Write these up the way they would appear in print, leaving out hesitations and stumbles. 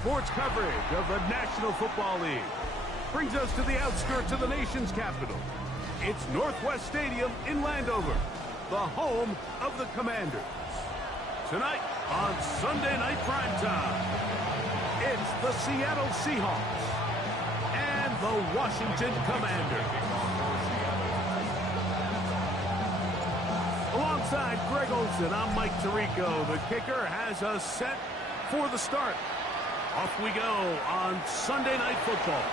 sports coverage of the National Football League brings us to the outskirts of the nation's capital. It's Northwest Stadium in Landover, the home of the Commanders. Tonight on Sunday Night Primetime, it's the Seattle Seahawks and the Washington Commanders. Alongside Greg Olsen, I'm Mike Tirico. The kicker has us set for the start. Off we go on Sunday Night Football.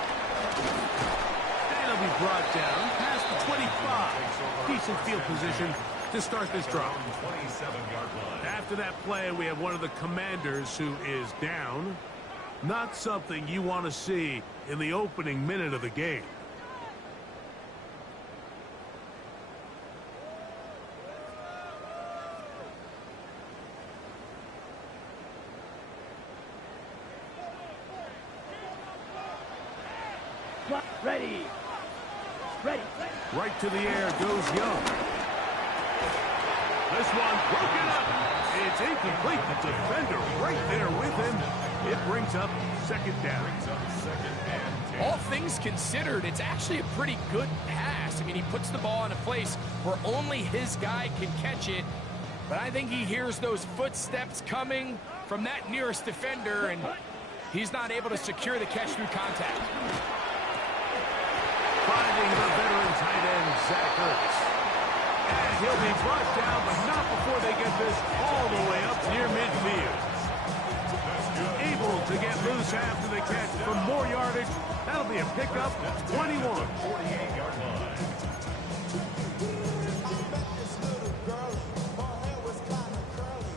And it'll be brought down past the 25. Decent field position to start this drive. After that play, we have one of the Commanders who is down. Not something you want to see in the opening minute of the game. Ready. Right to the air goes Young. This one broken up. It's incomplete. The defender right there with him. It brings up second down. All things considered, it's actually a pretty good pass. I mean, he puts the ball in a place where only his guy can catch it. But I think he hears those footsteps coming from that nearest defender, and he's not able to secure the catch through contact. Finding the veteran tight end, Zach Ertz. And he'll be brought down, but not before they get this all the way up near midfield. Able to get loose after the catch for more yardage. That'll be a pickup, 21.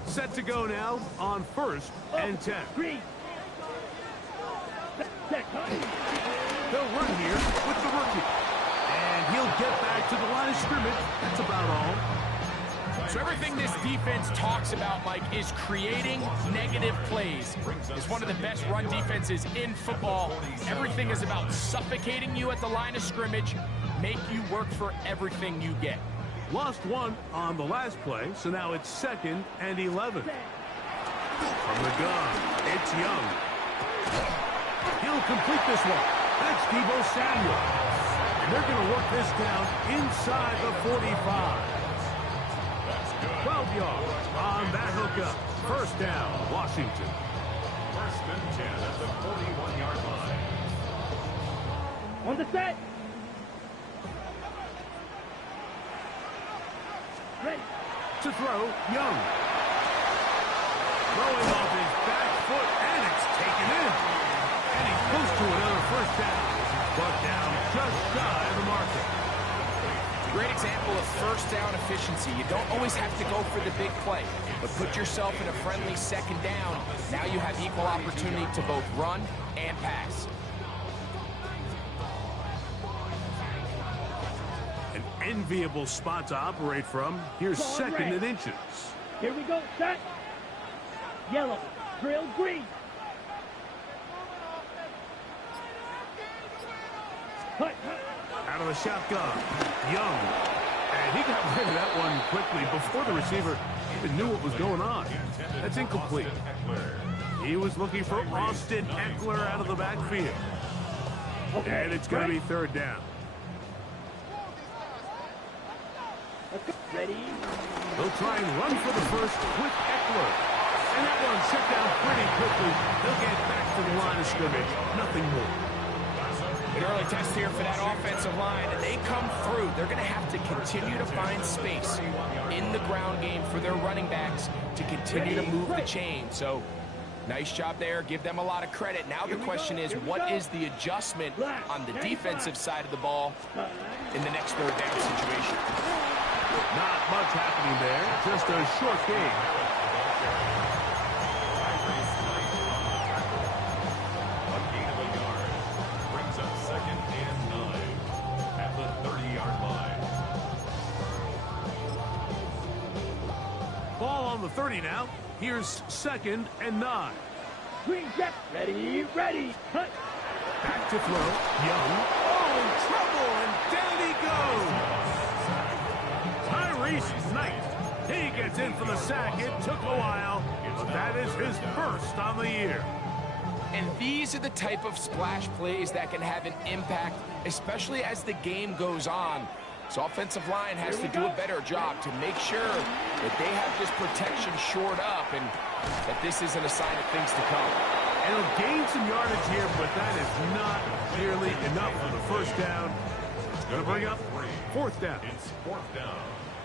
Set to go now on 1st and 10. They'll run here with the rookie. And he'll get back to the line of scrimmage. That's about all. So everything this defense talks about, Mike, is creating negative plays. It's one of the best run defenses in football. Everything is about suffocating you at the line of scrimmage, make you work for everything you get. Lost one on the last play, so now it's 2nd and 11. From the gun, it's Young. He'll complete this one. That's Deebo Samuel. And they're going to work this down inside the 45. 12 yards on that hookup. First down, Washington. 1st and 10 at the 41-yard line. On the set. Ready. To throw, Young. Throwing off his back foot, and it's taken in. And he's close to another first down. But down just shy of the marker. Great example of first down efficiency. You don't always have to go for the big play, but put yourself in a friendly 2nd down. Now you have equal opportunity to both run and pass. An enviable spot to operate from. Here's 2nd and inches. Here we go, set. Yellow, drill, green. Out of the shotgun, Young. And he got rid of that one quickly before the receiver even knew what was going on. That's incomplete. He was looking for Austin Eckler out of the backfield. And it's going to be 3rd down. Ready. They'll try and run for the first with Eckler. And that one set down pretty quickly. They'll get back to the line of scrimmage. Nothing more. An early test here for that offensive line, and they come through. They're going to have to continue to find space in the ground game for their running backs to continue to move the chain. So, nice job there. Give them a lot of credit. Now the question is, what is the adjustment on the defensive side of the ball in the next 3rd down situation? Not much happening there. Just a short game. Ball on the 30 now. Here's 2nd and 9. Green jet. Ready. Cut. Back to throw. Young. Oh, trouble, and down he goes. Tyrese Knight. He gets in for the sack. It took a while, but that is his first on the year. And these are the type of splash plays that can have an impact, especially as the game goes on. So offensive line has to do a better job to make sure that they have this protection shored up and that this isn't a sign of things to come. And he'll gain some yardage here, but that is not nearly enough for the first down. It's going to bring up fourth down. It's fourth down.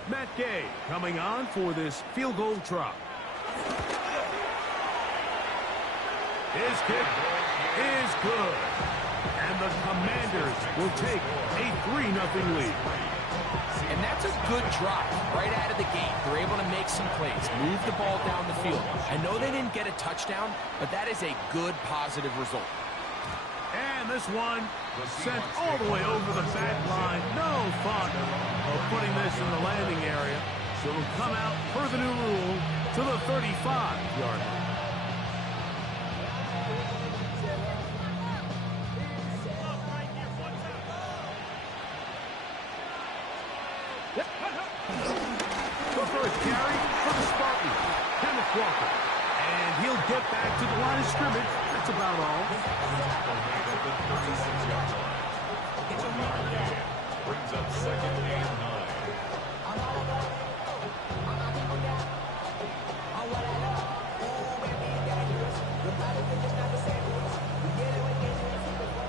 Matt Gay coming on for this field goal try. His kick is good. And the Commanders will take a 3-0 lead. And that's a good drop right out of the gate. They're able to make some plays, move the ball down the field. I know they didn't get a touchdown, but that is a good, positive result. And this one sent all the way over the back line. No fun of putting this in the landing area. So it'll come out per the new rule to the 35-yard line. The first carry for the Spartans, Kenneth Walker. And he'll get back to the line of scrimmage. That's about all. Brings up second and 9.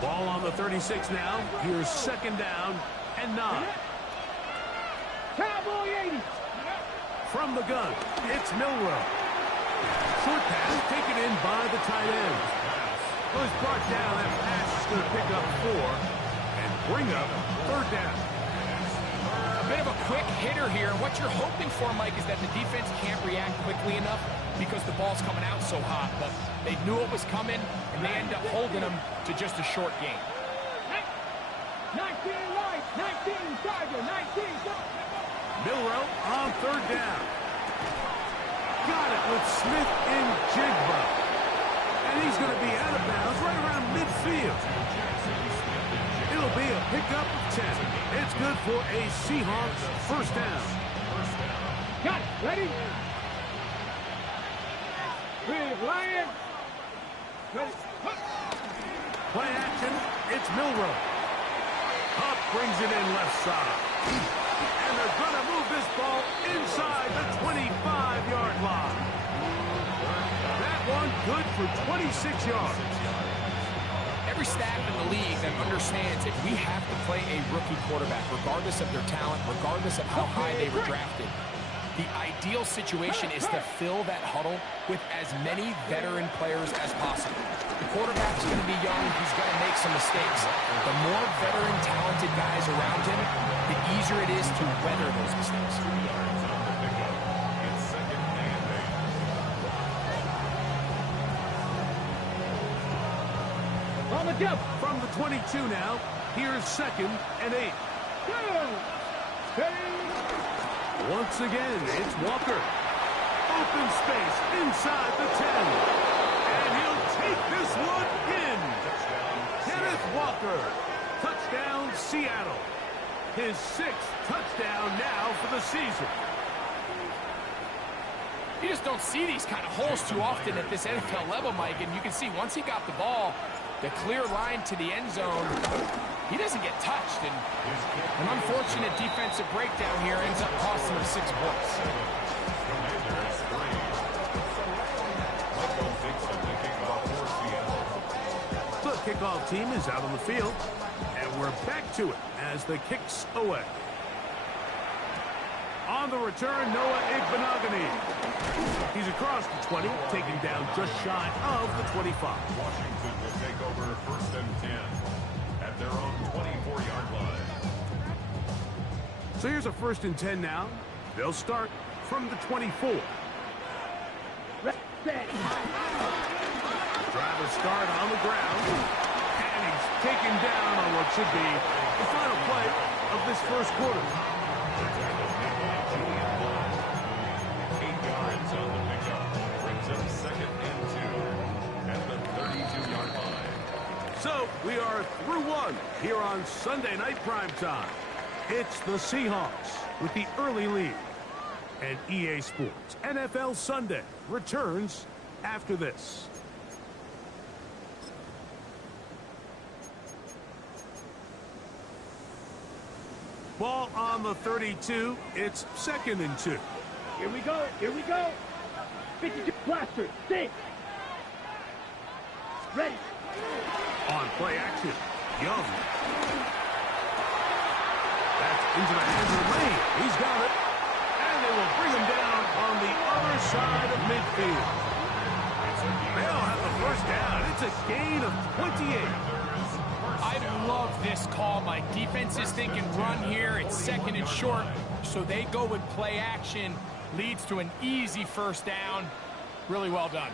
Ball on the 36 now. Here's second down and 9. Cowboy 80. From the gun, it's Milrow. Short pass taken in by the tight end. Was brought down. That pass is going to pick up 4 and bring up third down. A bit of a quick hitter here. What you're hoping for, Mike, is that the defense can't react quickly enough because the ball's coming out so hot. But they knew it was coming, and they end up holding them to just a short game. 19 right, 19 Tiger, 19 go. Milrow on third down. Got it with Smith and Jigba. And he's going to be out of bounds right around midfield. It'll be a pickup of 10. It's good for a Seahawks first down. Got it, ready? Big Lion. Ready. Play action, it's Milrow. Up brings it in left side. And they're going to move this ball inside the 25-yard line. That one good for 26 yards. Every staff in the league that understands that we have to play a rookie quarterback, regardless of their talent, regardless of how high they were drafted. The ideal situation is to fill that huddle with as many veteran players as possible. The quarterback's going to be young. He's going to make some mistakes. The more veteran, talented guys around him, the easier it is to weather those mistakes. On the jump. From the 22 now, here's second and 8. Once again, it's Walker. Open space inside the 10. And he'll take this one in. Kenneth Walker. Touchdown, Seattle. His 6th touchdown now for the season. You just don't see these kind of holes too often at this NFL level, Mike. And you can see once he got the ball, the clear line to the end zone, he doesn't get touched. And an unfortunate defensive breakdown here ends up costing him 6 points. The kickoff team is out on the field, and we're back to it as the kick's away. On the return, Noah Igbenogany. He's across the 20, taken down just shy of the 25. Washington will take over first and 10 at their own 24-yard line. So here's a first and 10 now. They'll start from the 24. Driver start on the ground. And he's taken down on what should be the final play of this first quarter. 8 yards on the pickup. Brings up second and 2 at the 32-yard line. So we are through one here on Sunday Night Primetime. It's the Seahawks with the early lead. And EA Sports NFL Sunday returns after this. Ball on the 32. It's 2nd and 2. Here we go. Here we go. 52 blaster. Stay. Ready. On play action. Young. That's into the hands of Lane. He's got it. And they will bring him down on the other side of midfield. They'll have the first down. It's a gain of 28. I love this call, Mike. Defense is thinking run here. It's 2nd and short, so they go with play action. Leads to an easy first down. Really well done.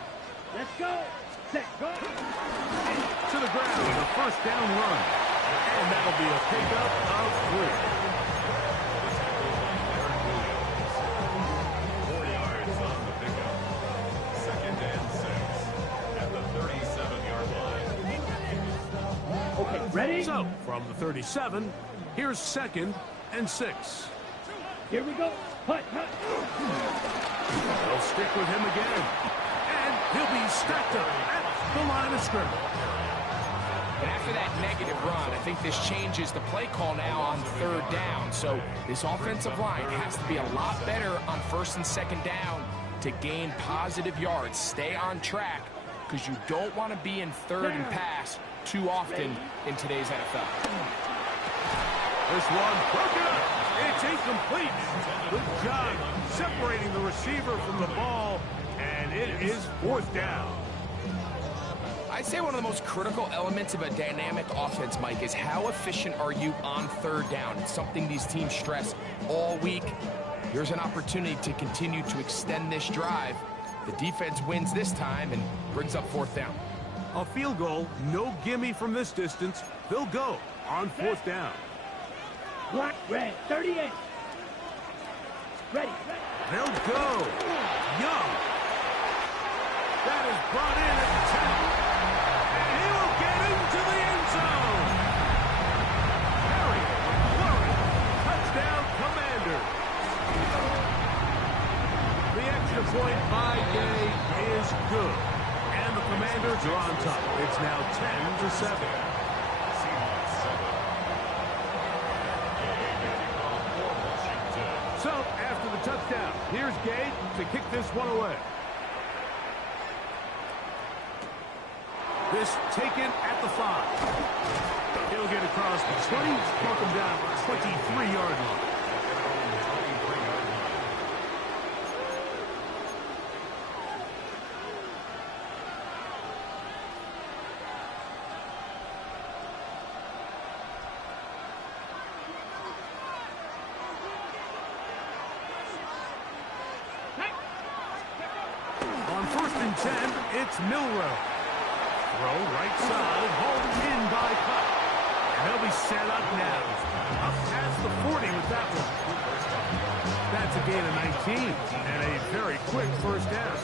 Let's go. Set. Go. To the ground, a first down run. And that'll be a pickup of 3. 4 yards on the pickup. 2nd and 6 at the 37-yard line. Okay, ready? So, from the 37, here's 2nd and 6. Here we go. Hut. They'll stick with him again. And he'll be stacked up at the line of scrimmage. And after that negative run, I think this changes the play call now on 3rd down. So this offensive line has to be a lot better on 1st and 2nd down to gain positive yards. Stay on track because you don't want to be in 3rd and pass too often in today's NFL. This one broken up. It's incomplete. Good job separating the receiver from the ball, and it is 4th down. I'd say one of the most critical elements of a dynamic offense, Mike, is how efficient are you on 3rd down. It's something these teams stress all week. Here's an opportunity to continue to extend this drive. The defense wins this time and brings up 4th down. A field goal, no gimme from this distance. They'll go on 4th down. Black, red, 38. Ready. They'll go. Young. That is brought in at the 10. And he will get into the end zone. Harry McLaurin. Touchdown, Commanders. The extra point by Gay is good. And the Commanders are on top. It's now 10-7. So, after the touchdown, here's Gay to kick this one away. This taken at the 5. He'll get across the 20, knock him down 23-yard line. On 1st and 10, it's Milrow. Throw right side, home in by Cup. And he'll be set up now. Up past the 40 with that one. That's a gain of 19 and a very quick first down.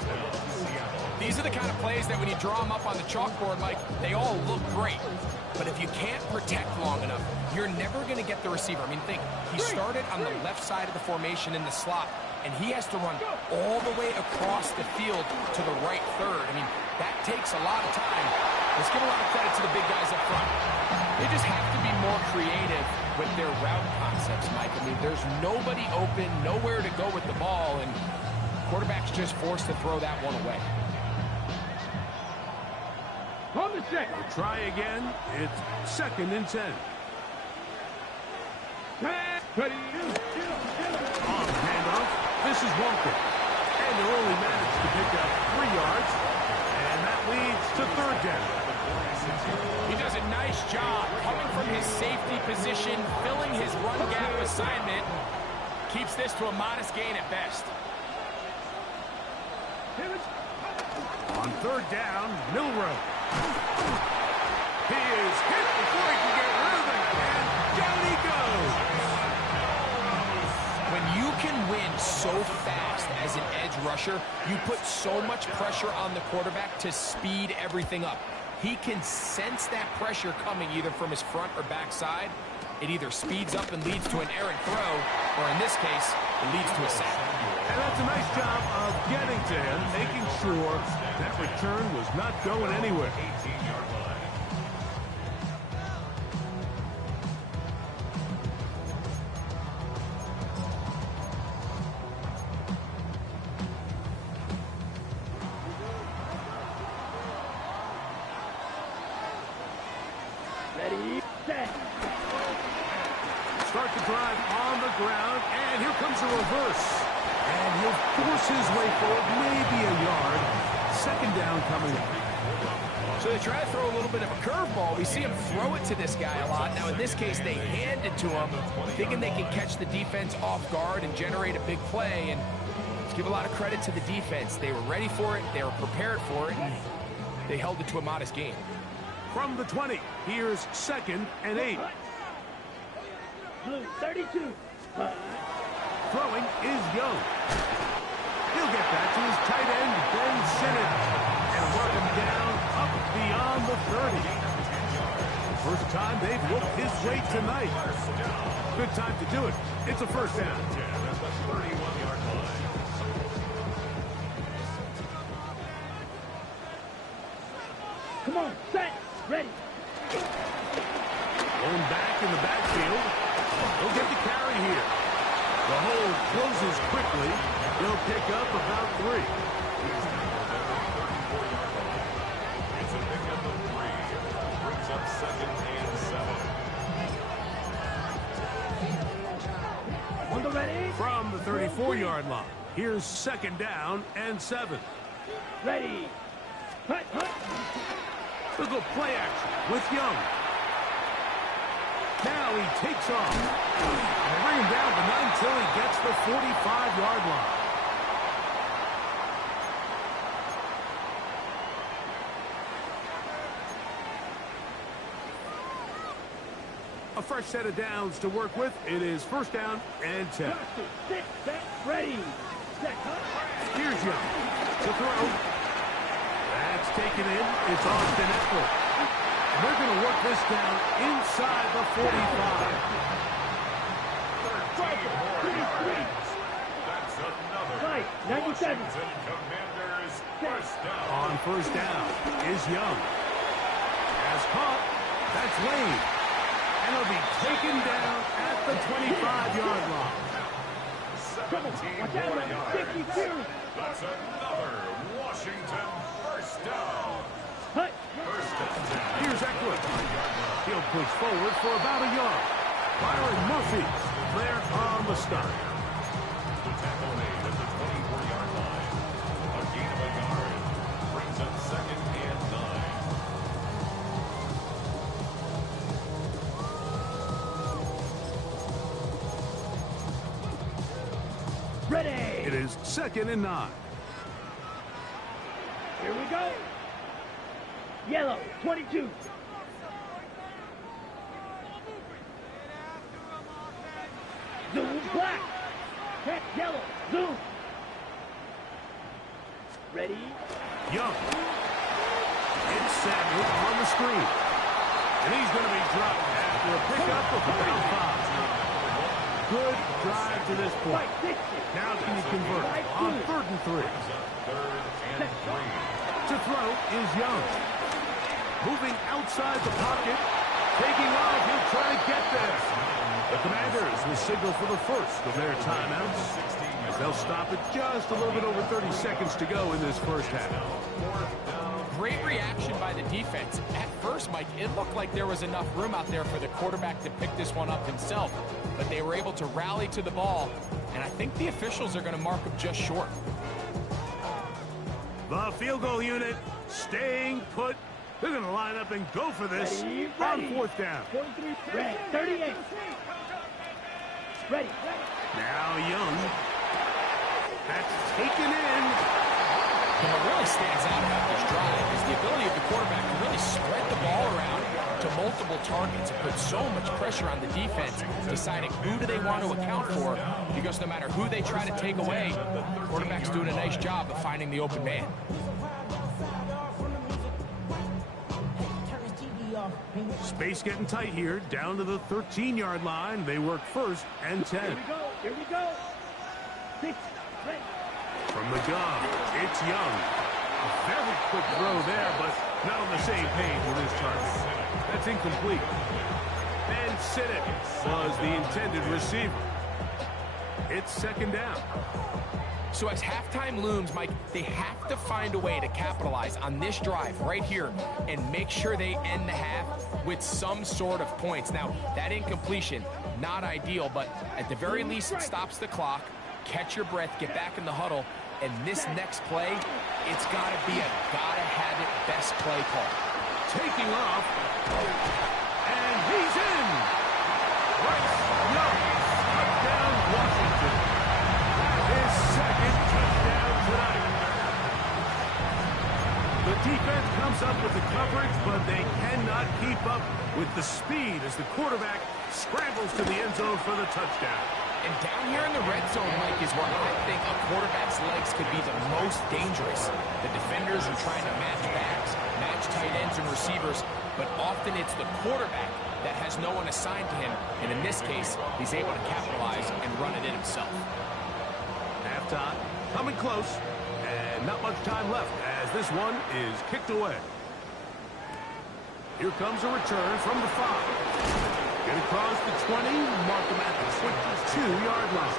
These are the kind of plays that when you draw them up on the chalkboard, Mike, they all look great. But if you can't protect long enough, you're never going to get the receiver. I mean, think, he started on the left side of the formation in the slot, and he has to run all the way across the field to the right 3rd. I mean, that takes a lot of time. Let's give a lot of credit to the big guys up front. They just have to be more creative with their route concepts, Mike. I mean, there's nobody open, nowhere to go with the ball, and quarterback's just forced to throw that one away. On the set. Try again. It's 2nd and 10. Ready. On the handoff, this is Walker. And they'll only manage to pick up 3 yards. And that leads to 3rd down. He does a nice job coming from his safety position, filling his run gap assignment. Keeps this to a modest gain at best. On 3rd down, Milrow. He is hit before he can get rid of it, and down he goes. When you can win so fast as an edge rusher, you put so much pressure on the quarterback to speed everything up. He can sense that pressure coming either from his front or back side. It either speeds up and leads to an errant throw, or in this case, it leads to a sack. And that's a nice job of getting to him, making sure that return was not going anywhere. 18-yard line. start the drive on the ground, and here comes a reverse. And he'll force his way forward, maybe a yard. Second down coming up. So they try to throw a little bit of a curveball. We see him throw it to this guy a lot. Now, in this case, they hand it to him, thinking they can catch the defense off guard and generate a big play. And let's give a lot of credit to the defense. They were ready for it. They were prepared for it. And they held it to a modest game. From the 20, here's 2nd and 8. Blue 32. Throwing is Young. He'll get back to his tight end, Ben Sinnott, and work him down up beyond the 30. First time they've whooped his way tonight. Good time to do it. It's a first down. Come on, set, ready. Going back in the backfield. He'll get the carry here. The hold closes quickly. He'll pick up about 3. It's a pickup of 3. Brings up 2nd and 7. On the ready. From the 34-yard line, here's 2nd down and 7. Ready. Hut, hut. They'll go play action with Young. Now he takes off. And they bring him down, but not until he gets the 45-yard line. A fresh set of downs to work with. It is 1st down and 10. Sit, set, ready. Set, hut. Here's Young to throw. That's taken in. It's Austin Eckler. They're going to work this down inside the 45. 13 more. That's another. Right, 97. Washington Commanders first down. On 1st down is Young. Has caught. That's Lane. And he'll be taken down at the 25-yard line. 17 more yards. That's another Washington first down. Hut. First and 10. Here's Eckler. He'll push forward for about a yard. Byron Murphy there on the start. The tackle made at the 24-yard line. A gain of a yard. Brings up 2nd and 9. Ready. It is 2nd and 9. Here we go. Yellow, 22. Zoom, black. Check, yellow, zoom. Ready. Young. It's Samuel on the screen. And he's going to be dropped after a pickup of about 5. Good drive to this point. Right, 60. Now can you convert on 3rd and 3? 3rd and 3. To throw is Young. Moving outside the pocket. Taking off. He'll try to get there. The Commanders will signal for the first of their timeouts, as they'll stop it just a little bit over 30 seconds to go in this first half. Great reaction by the defense. At first, Mike, it looked like there was enough room out there for the quarterback to pick this one up himself, but they were able to rally to the ball, and I think the officials are going to mark him just short. The field goal unit staying put. They're going to line up and go for this on 4th down. 43, ready, 38. Ready. Now Young. That's taken in. And what really stands out about this drive is the ability of the quarterback to really spread the ball around to multiple targets and put so much pressure on the defense, deciding who do they want to account for, because no matter who they try to take away, the quarterback's doing a nice job of finding the open man. Space getting tight here, down to the 13-yard line. They work 1st and 10. Here we go. Here we go. 6, ready. From the gun, it's Young. A very quick throw there, but not on the same page with his target. That's incomplete. Ben Sinnott was the intended receiver. It's 2nd down. So as halftime looms, Mike, they have to find a way to capitalize on this drive right here and make sure they end the half with some sort of points. Now, that incompletion not ideal, but at the very least, it stops the clock. Catch your breath, get back in the huddle, and this next play, it's got to be a gotta-have-it best play call. Taking off, and he's in. Bryce Young, touchdown, Washington. His second touchdown tonight. The defense comes up with the coverage, but they cannot keep up with the speed as the quarterback scrambles to the end zone for the touchdown. And down here in the red zone, Mike, is where I think a quarterback's legs could be the most dangerous. The defenders are trying to match backs, match tight ends and receivers, but often it's the quarterback that has no one assigned to him, and in this case, he's able to capitalize and run it in himself. Halftime, coming close, and not much time left as this one is kicked away. Here comes a return from the 5. Get across the 20, mark them at the 22-yard line.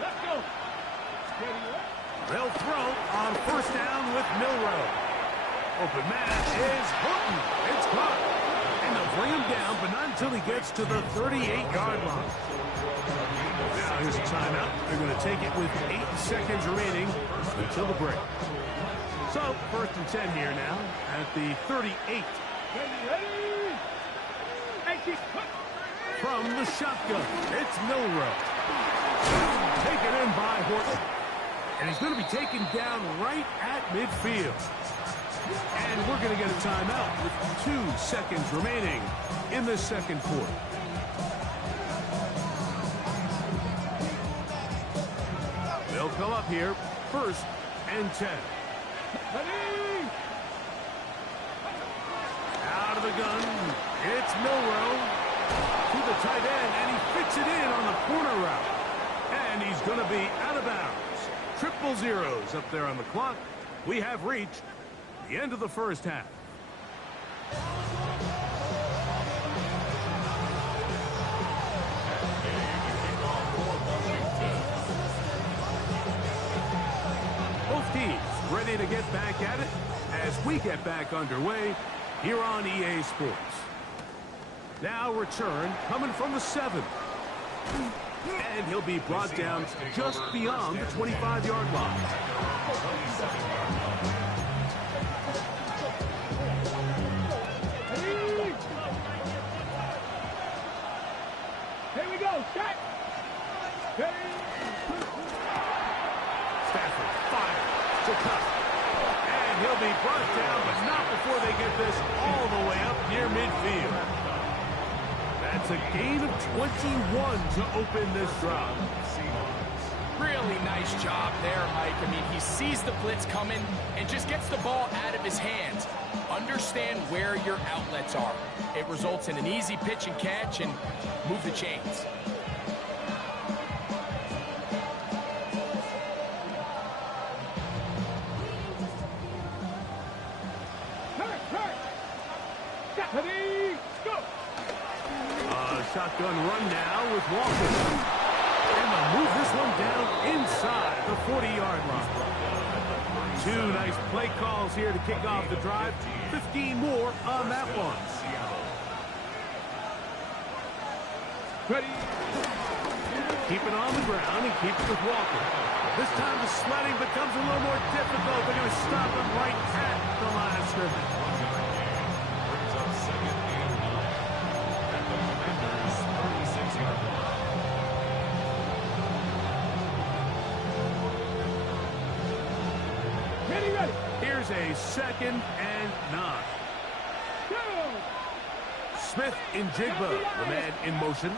Let's go. They'll throw on first down with Milroe. Open man is Horton. It's caught. And they'll bring him down, but not until he gets to the 38-yard line. Now here's a timeout. They're going to take it with 8 seconds remaining until the break. So, 1st and 10 here now at the 38. Ready. From the shotgun, it's Milroe. Taken in by Horton. And he's going to be taken down right at midfield. And we're going to get a timeout with 2 seconds remaining in the second quarter. They'll come up here, 1st and 10. Out of the gun, it's Milroe to the tight end, and he fits it in on the corner route. And he's going to be out of bounds. 000 up there on the clock. We have reached the end of the first half. Both teams ready to get back at it as we get back underway here on EA Sports. Now return coming from the 7. And he'll be brought down just beyond the 25-yard line. Here we go. Set. Stafford fires to cut. And he'll be brought down, but not before they get this all the way up near midfield. That's a gain of 21 to open this drive. Really nice job there, Mike. I mean, he sees the blitz coming and just gets the ball out of his hands. Understand where your outlets are. It results in an easy pitch and catch and move the chains. Shotgun run now with Walker. And they'll move this one down inside the 40-yard line. 2 nice play calls here to kick off the drive. 15 more on that one. Ready. Keep it on the ground and keep it with Walker. This time the sledding becomes a little more difficult. They're going to stop him right at the line of scrimmage. Brings up 2nd and 9 at the Commanders' 36-yard line. Ready. Here's a 2nd and 9. Go. Smith in Jigba, the man in motion.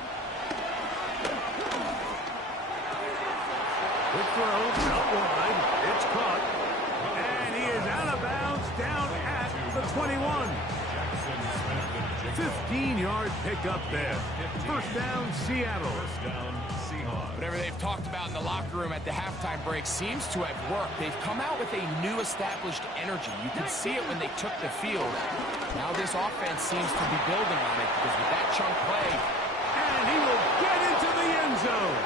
Quick throw, out wide, it's caught, and he is out of bounds down at the 21. 15-yard pickup there. First down, Seattle. Whatever they've talked about in the locker room at the halftime break seems to have worked. They've come out with a new established energy. You can see it when they took the field. Now this offense seems to be building on it because with that chunk play. And he will get into the end zone.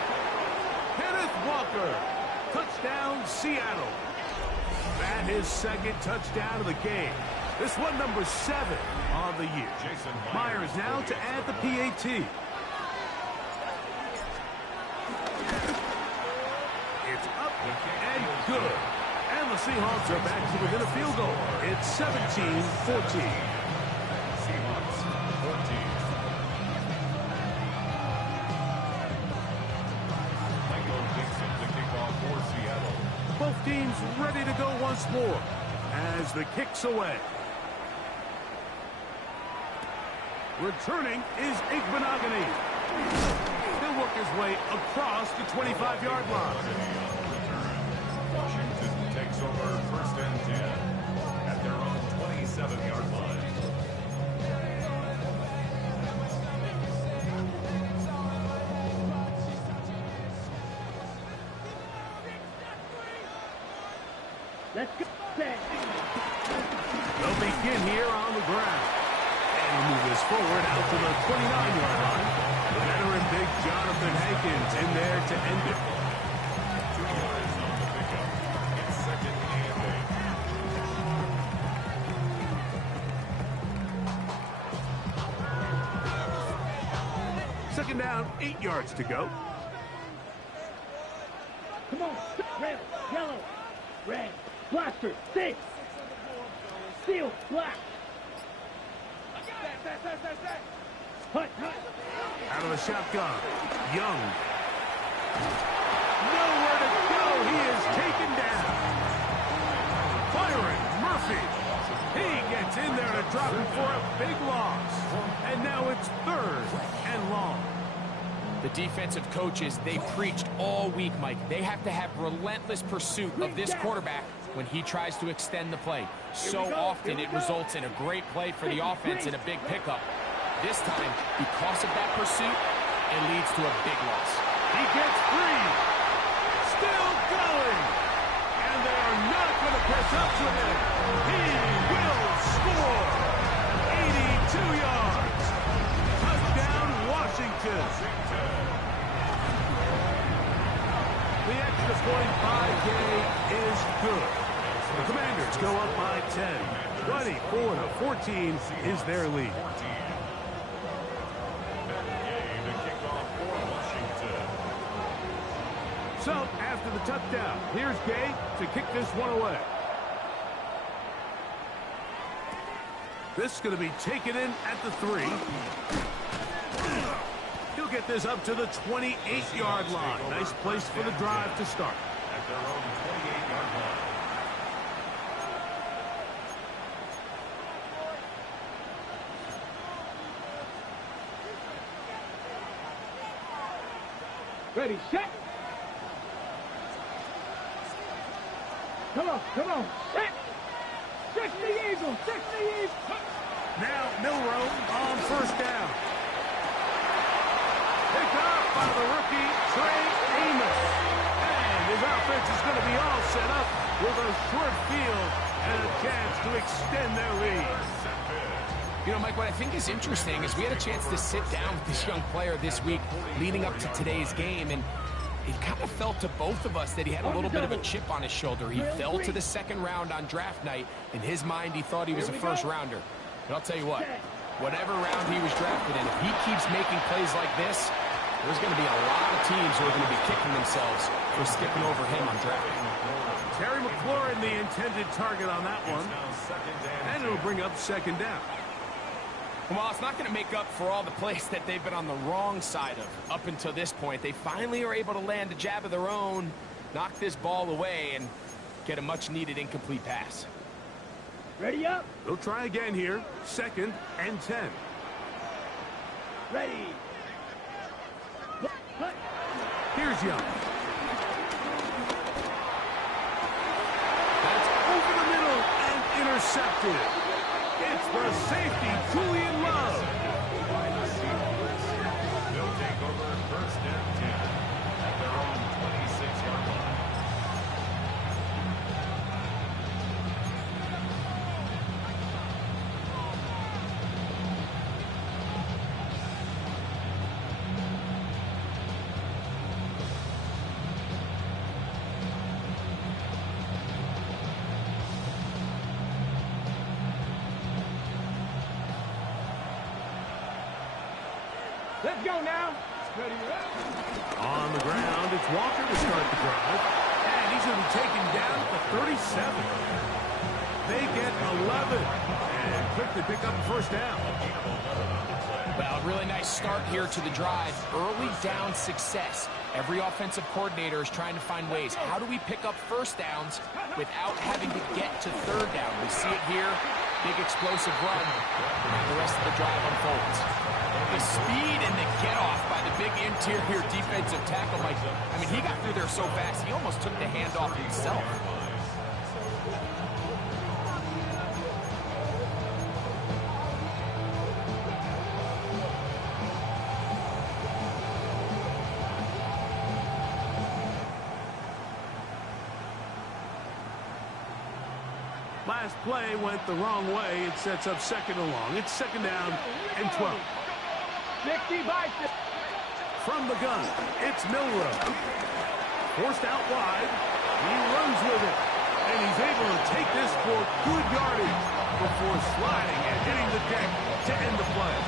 Kenneth Walker. Touchdown, Seattle. That is second touchdown of the game. This one number 7 on the year. Myers now to add the PAT. It's up and good. And the Seahawks are back to within a field goal. It's 17-14. Seahawks 14. Michael Dixon to kick off for Seattle. Both teams ready to go once more as the kick's away. Returning is Igbenogany. He'll work his way across the 25-yard line. Washington takes over first and 10 at their own 27-yard line. Let's go. Set. They'll begin here on the ground. And we'll move this forward out to the 29-yard line. The veteran big Jonathan Hankins in there to end it. 2 yards on the pickup. It's second and 8. Second down, 8 yards to go. Come on. Red, yellow, red, blaster, 6. Steel, black. Hut, hut. Out of the shotgun, Young. Nowhere to go. He is taken down. Firing, Murphy. He gets in there to drop him for a big loss. And now it's 3rd and long. The defensive coaches, they preached all week, Mike. They have to have relentless pursuit of this quarterback when he tries to extend the play. So often it results in a great play for the offense and a big pickup. This time, because of that pursuit, it leads to a big loss. He gets free. Still going. And they are not going to catch up to him. He will score. 82 yards. Touchdown, Washington. The extra point by Gay is good. The Commanders go up by 10. 24-14 is their lead. So, after the touchdown, here's Gay to kick this one away. This is going to be taken in at the 3. He'll get this up to the 28-yard line. Nice place for the drive to start. At their own 28-yard line. Ready, set. Come on, set. Check the eagle, check the eagle. Now Milroe on first down. Picked up by the rookie, Trey Amos. And his offense is going to be all set up with a short field and a chance to extend their lead. You know, Mike, what I think is interesting is we had a chance to sit down with this young player this week leading up to today's game, and it kind of felt to both of us that he had a little bit of a chip on his shoulder. He fell to the second round on draft night. In his mind, he thought he was a first rounder. But I'll tell you what, whatever round he was drafted in, if he keeps making plays like this, there's going to be a lot of teams who are going to be kicking themselves for skipping over him on draft night. Terry McLaurin, the intended target on that one. And it'll bring up second down. Well, it's not going to make up for all the plays that they've been on the wrong side of up until this point. They finally are able to land a jab of their own, knock this ball away, and get a much-needed incomplete pass. Ready up. They'll try again here. 2nd and 10. Ready. Hut. Here's Young. That's over the middle and intercepted. It's the safety, Julian Love. They'll take over first and 10 at their own 26-yard line. Let's go now. On the ground, it's Walker to start the drive. And he's going to be taken down at the 37. They get 11 and quickly pick up the first down. Well, really nice start here to the drive. Early down success. Every offensive coordinator is trying to find ways. How do we pick up first downs without having to get to third down? We see it here. Big explosive run. Now the rest of the drive unfolds. The speed and the get-off by the big interior defensive tackle, Mike. I mean, he got through there so fast, he almost took the handoff himself. Last play went the wrong way. It sets up second and long. It's second down and 12. 60 by 60. From the gun, it's Milrow. Forced out wide. He runs with it. And he's able to take this for good yardage before sliding and hitting the deck to end the play.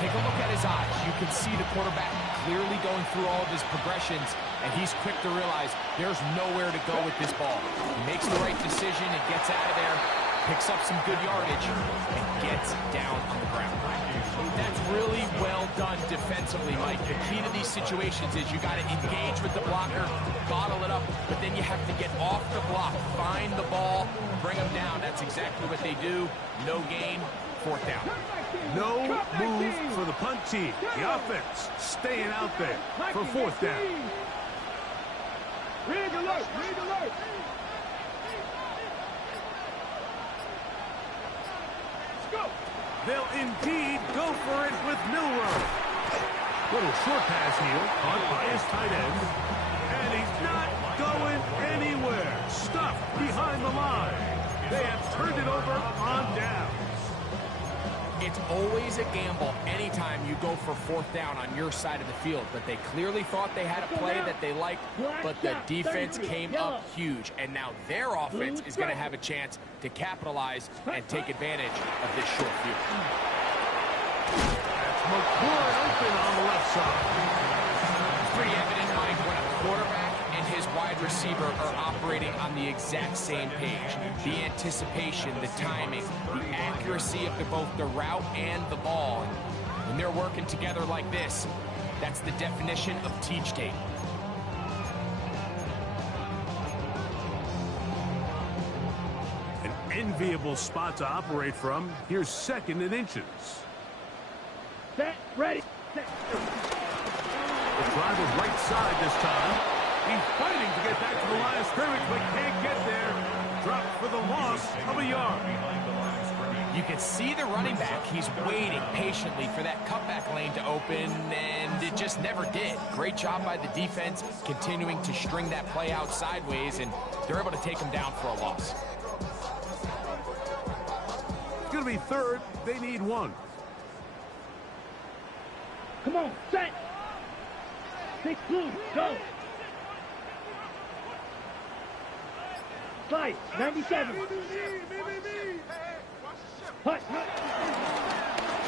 Take a look at his eyes. You can see the quarterback clearly going through all of his progressions, and he's quick to realize there's nowhere to go with this ball. He makes the right decision and gets out of there, picks up some good yardage, and gets down on the ground. That's really well done defensively, Mike. The key to these situations is you got to engage with the blocker, bottle it up, but then you have to get off the block, find the ball, bring them down. That's exactly what they do. No gain, fourth down. No move for the punt team. The offense staying out there for fourth down. Rig alert, rig alert. Let's go. They'll indeed go for it with Milrow. Little short pass here, caught by his tight end. And he's not going anywhere. Stuffed behind the line. They have turned it over on down. It's always a gamble anytime you go for fourth down on your side of the field, but they clearly thought they had a play that they liked, but the defense came up huge, and now their offense is going to have a chance to capitalize and take advantage of this short field. That's McCoy open on the left side. It's pretty evident, Mike, when a quarterback and his wide receiver are operating on the exact same page. The anticipation, the timing, the accuracy of both the route and the ball. And when they're working together like this, that's the definition of teach tape. An enviable spot to operate from. Here's second and inches. Set, ready, set. The drive is right side this time. He's fighting to get back to the line of scrimmage, but can't get there. Dropped for the loss of a yard. You can see the running back. He's waiting patiently for that cutback lane to open, and it just never did. Great job by the defense, continuing to string that play out sideways, and they're able to take him down for a loss. It's going to be third. They need one. Come on, set. 6 blue, go. Slide, 97. Hut, hut.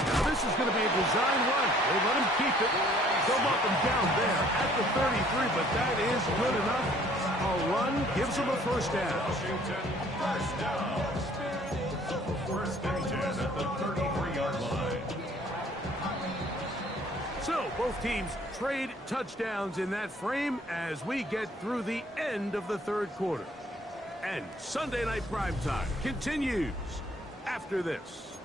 Now this is going to be a design run. They let him keep it. They'll knock him down there at the 33, but that is good enough. A run gives him a first down. First down. First and 10 at the 33-yard line. So both teams trade touchdowns in that frame as we get through the end of the third quarter. And Sunday Night Primetime continues after this.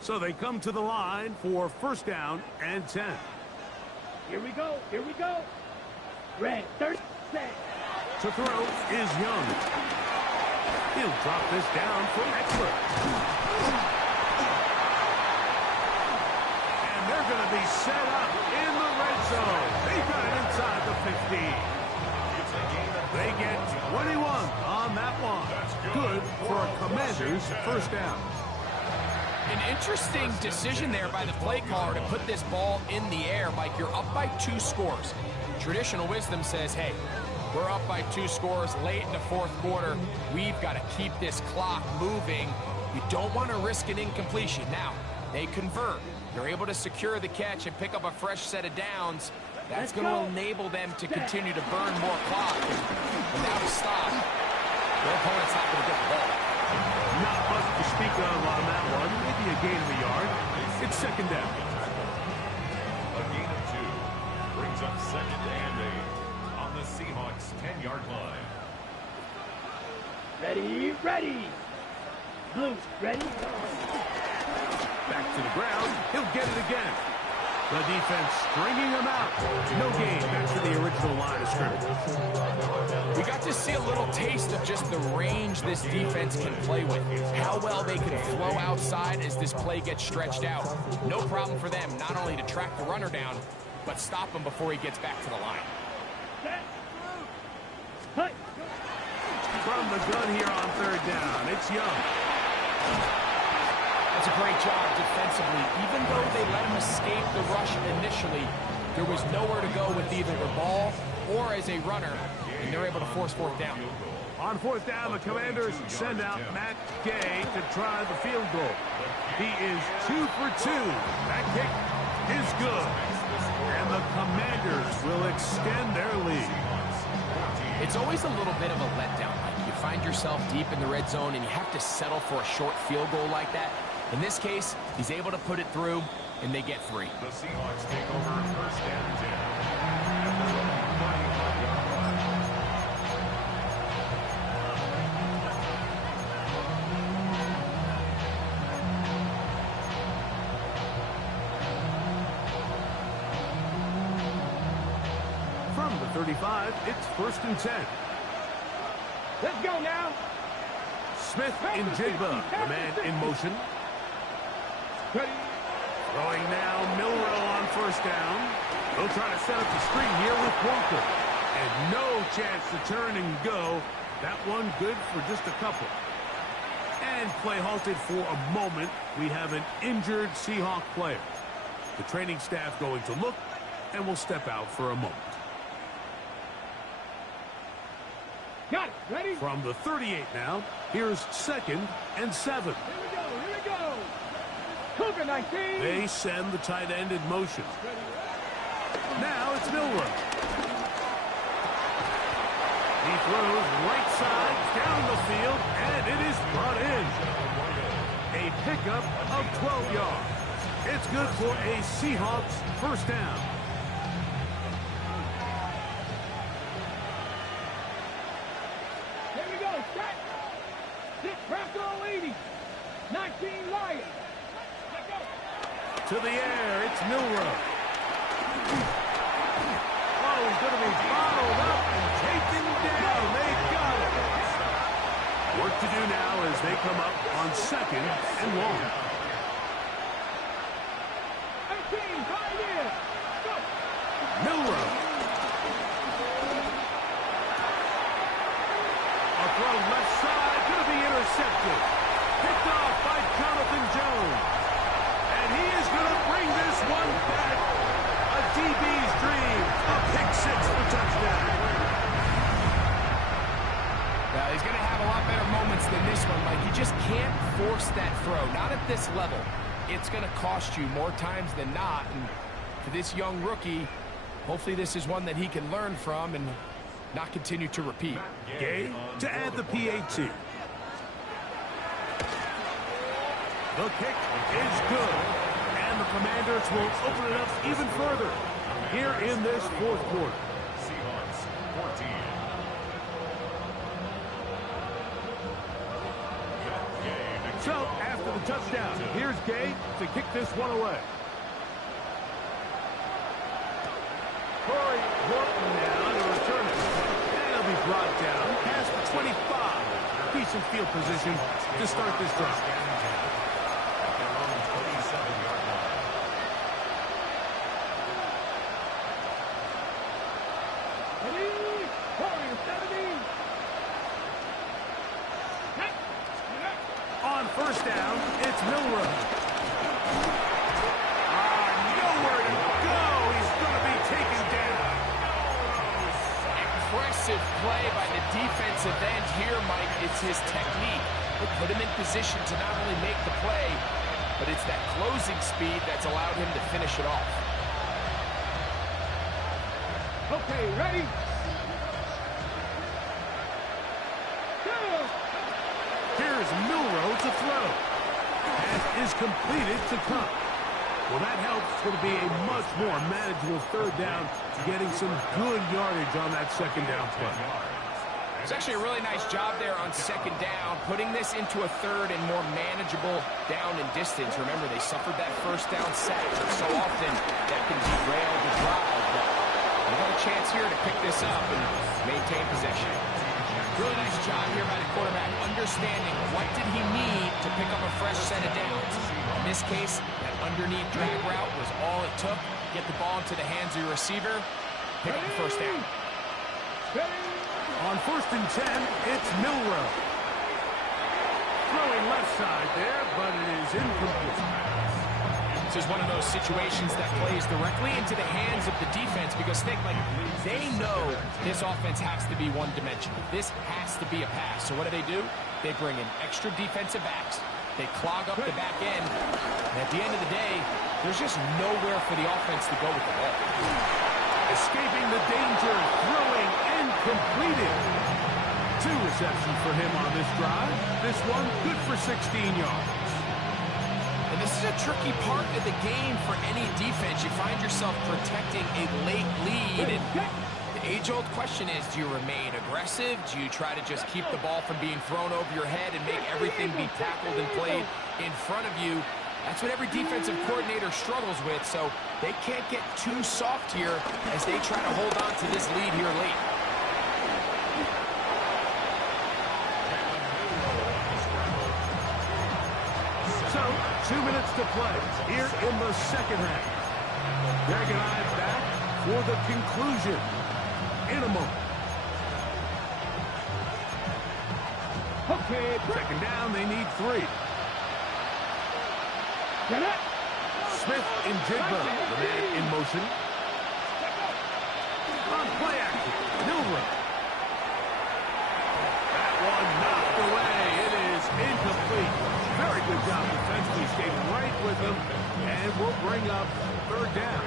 So they come to the line for first down and 10. Here we go, here we go. Red, 30 set. To throw is Young. He'll drop this down for Eckler. And they're going to be set up in the red zone. They got it inside the 15. They get 21 on that one. Good for a Commander's first down. An interesting decision there by the play caller to put this ball in the air. Mike, you're up by 2 scores. Traditional wisdom says, hey, We're up by 2 scores late in the fourth quarter. We've got to keep this clock moving. You don't want to risk an incompletion. Now, they convert. They're able to secure the catch and pick up a fresh set of downs. That's going to enable them to continue to burn more clock. And now to stop, their opponent's not going to get the ball. Not much to speak of on that one. Maybe a gain of a yard. It's second down. A gain of 2 brings up second and 8 on the Seahawks' 10-yard line. Ready, ready. Blue, ready. Back to the ground. He'll get it again. The defense stringing him out. No gain. Back to the original line of scrimmage. We got to see a little taste of just the range this defense can play with. How well they can flow outside as this play gets stretched out. No problem for them not only to track the runner down, but stop him before he gets back to the line. From the gun here on third down, it's Young. That's a great job defensively. Even though they let him escape the rush initially, there was nowhere to go with either the ball or as a runner, and they're able to force fourth down. On fourth down, the Commanders send out Matt Gay to try the field goal. He is 2 for 2. That kick is good. And the Commanders will extend their lead. It's always a little bit of a letdown. Like you find yourself deep in the red zone and you have to settle for a short field goal like that. In this case, he's able to put it through, and they get 3. The Seahawks take over first and 10 at their own 35-yard line. From the 35, it's first and 10. Let's go now. Smith in Jigba, the man in motion. Ready. Throwing now, Milrow on first down. They'll try to set up the screen here with Walker. And no chance to turn and go. That one good for just a couple. And play halted for a moment. We have an injured Seahawk player. The training staff going to look and will step out for a moment. Got it. Ready? From the 38 now, here's second and 7. Here we go. Here we go. Cougar 19. They send the tight end in motion. Now it's Milrow. He throws right side down the field, and it is brought in. A pickup of 12 yards. It's good for a Seahawks first down. Here we go. Set. Hit Bronco 80. 19 Lions. Let go. To the air, it's Milrow. Oh, he's going to be bottled up and taken down. They got it. Work to do now as they come up on second and long. 18, 5 years. Go. Milrow. A throw left side, going to be intercepted. Picked off by Jonathan Jones. And he is going to bring this one back. A DB's dream. A pick six for touchdown. Now, he's going to have a lot better moments than this one. Like, you just can't force that throw. Not at this level. It's going to cost you more times than not. And for this young rookie, hopefully this is one that he can learn from and not continue to repeat. Gay to add the PAT. The kick is good. And the Commanders will open it up even further here in this fourth quarter. Seahawks 14. So, after the touchdown, here's Gay to kick this one away. Corey Horton now to return it. And he'll be brought down past the 25. Decent field position to start this drive. At their own 27-yard line. Ready? Corey 70. On first down, it's Milrow. Nowhere to go. He's going to be taken down. Impressive impressive play by the defensive end here, Mike. It's his technique. It put him in position to not only make the play, but it's that closing speed that's allowed him to finish it off. Okay, ready? Go! Here's Milroe to throw. Pass is completed to Cup. Well, that helps. It's going to be a much more manageable third down, getting some good yardage on that second down play. It's actually a really nice job there on second down, putting this into a third and more manageable down and distance. Remember, they suffered that first down sack, and so often that can derail the drive. But they got a chance here to pick this up and maintain possession. Really nice job here by the quarterback, understanding what did he need to pick up a fresh set of downs. In this case, that underneath drag route was all it took. Get the ball into the hands of your receiver, pick up the first down. On 1st and 10, it's Milroe. Throwing left side there, but it is incomplete. This is one of those situations that plays directly into the hands of the defense because they know this offense has to be one-dimensional. This has to be a pass. So what do? They bring in extra defensive backs. They clog up the back end. And at the end of the day, there's just nowhere for the offense to go with the ball. Escaping the danger, throwing, and completed. 2 receptions for him on this drive. This one good for 16 yards. And this is a tricky part of the game for any defense. You find yourself protecting a late lead. And the age-old question is, do you remain aggressive? Do you try to just keep the ball from being thrown over your head and make everything be tackled and played in front of you? That's what every defensive coordinator struggles with. So they can't get too soft here as they try to hold on to this lead here late. So, 2 minutes to play here in the second half. Greg and I back for the conclusion in a moment. Okay, Second down, they need 3. get it! Smith in Jigba, the man in motion. On play action, Milroe. That one knocked away. It is incomplete. Very good job defensively, stayed right with him, and we'll bring up third down.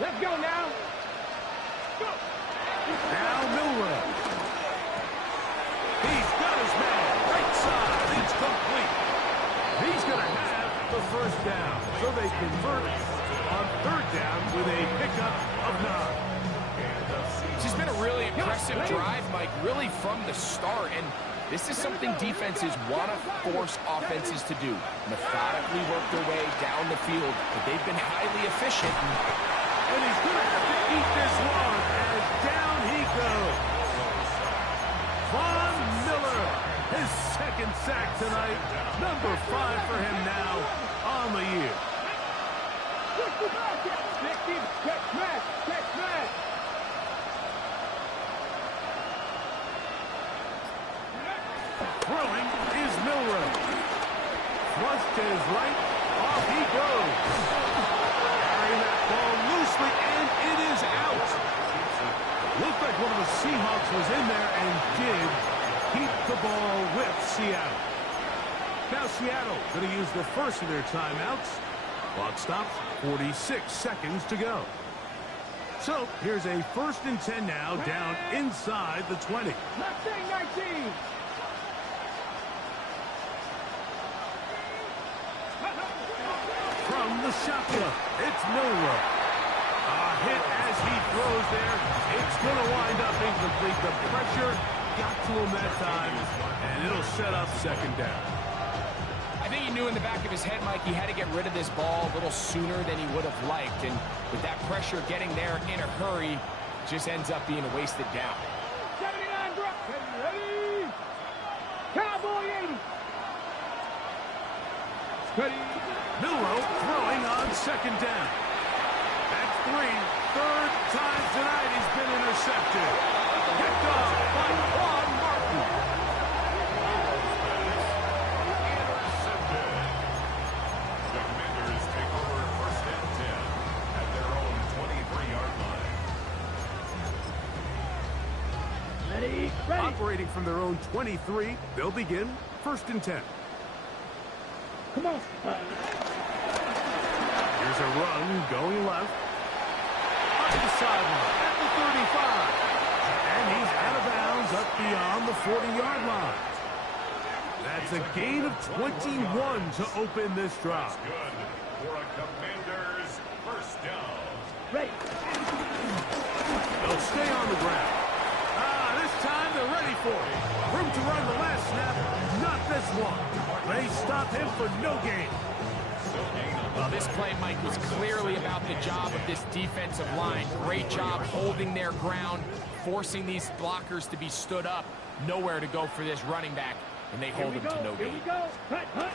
Let's go now! Go! Now Milroe. He's got his man. Right side. It's complete. He's going to have the first down. So they convert on third down with a pickup of 9. This has been a really impressive drive, Mike, really from the start. And this is something defenses want to force offenses to do. Methodically work their way down the field. But they've been highly efficient. And he's going to have to eat this one as down he goes. Von Miller, his second sack tonight. Number 5 for him now on the year. Throwing is Milroe. Thrust to his right. Off he goes. Carrying that ball loosely, and it is out. Looked like one of the Seahawks was in there and did keep the ball with Seattle. Now Seattle going to use the first of their timeouts. Clock stops, 46 seconds to go. So here's a 1st and 10 now, down inside the 20. Left thing, 19! From the shotgun, it's Milroe. A hit as he throws there. It's going to wind up incomplete. The pressure got to him that time, and it'll set up second down. I think he knew in the back of his head, Mike, he had to get rid of this ball a little sooner than he would have liked. And with that pressure getting there in a hurry, it just ends up being a wasted down. 79 drop. Ready? Cowboy 80. Ready? Milroe throwing on second down. That's 3. Third time tonight he's been intercepted. Picked off by Juan Martin. The Commanders take over 1st and 10 at their own 23-yard line. Ready. Operating from their own 23, they'll begin 1st and 10. Come on. Here's a run going left. Up to the sideline at the 35. And he's out of bounds up beyond the 40-yard line. That's a gain of 21 to open this drive. Good for a Commanders first down. Ready. They'll stay on the ground. This time they're ready for it. Room to run the last snap. Not this one. They stop him for no gain. Well, this play, Mike, was clearly about the job of this defensive line. Great job holding their ground, forcing these blockers to be stood up. Nowhere to go for this running back, and they hold him to no Here gain. we go. Cut. Up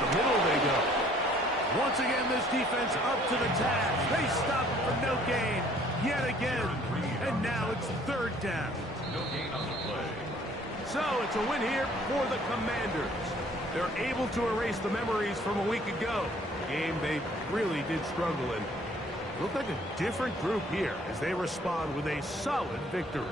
the middle they go. Once again, this defense up to the task. They stop him for no gain yet again. And now it's 3rd down. No gain on the play. So it's a win here for the Commanders. They're able to erase the memories from a week ago. A game they really did struggle in. Look like a different group here as they respond with a solid victory.